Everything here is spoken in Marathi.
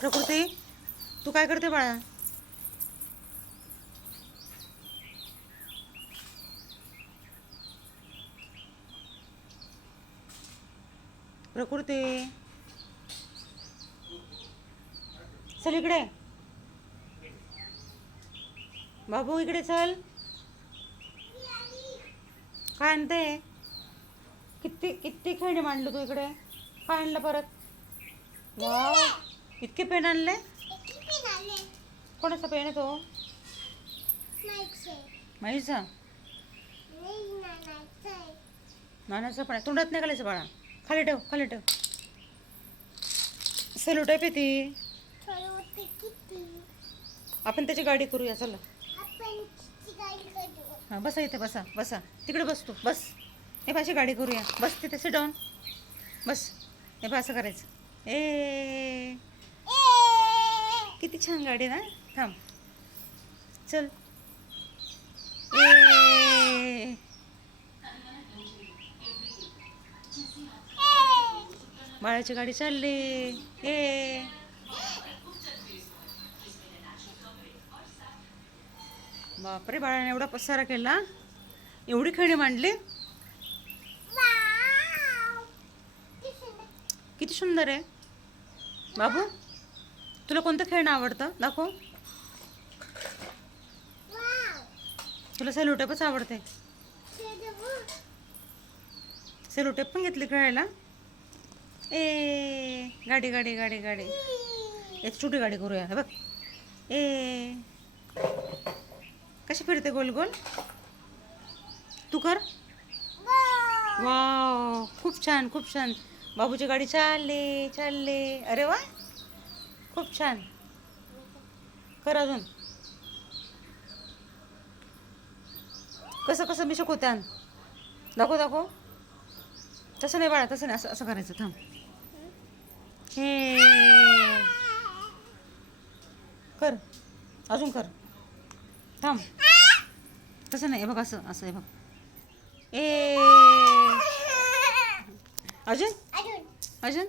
प्रकृती? तू काय करते बाळा? प्रकृती? चल इकडे. बाबू इकडे चल. काय आणते? किती किती खेळणे मांडलं तू इकडे? काय आणलं परत? वाव. इतके पेन आणले? कोणाचा पेन आहे तो? माईचा. नानाचा पण आहे. तोंडात नाही घालायचं बाळा. खाली ठेव खाली ठेव. सेलो टाईप येते आपण त्याची गाडी करूया चला. हां बसा इथे बसा बसा. तिकडे बस तू बस. हे भाषी गाडी करूया. बस तिथे सिट डाऊन बस. हे बा असं करायचं. ए. छान गाडी ना? थांब. चल. ए! बाळाची गाडी चालली. ए! बापरे बाळाने एवढा पसारा केला. एवढी खेळणी मांडली. किती सुंदर आहे. बाबू? तुला कोणतं खेळणं आवडतं? दाखव. तुला सेलोटेपच आवडते. सेलोटेप पण घेतली खेळायला? ए गाडी गाडी गाडी गाडी. एक छोटी गाडी करूया. बघ. ए. कशी फिरते गोल गोल? तू कर. वाव खूप छान खूप छान. बाबूची गाडी चालले चालले. अरे वा. खूप छान. कर अजून. कसं कसं मी शिकवते आण. दाखव दाखव. तसं नाही बाळा तसं नाही. असं असं करायचं थांब. हे. कर. अजून कर. थांब. तसं नाही हे बघ असं असं हे बघ. ए. अजून? अजून.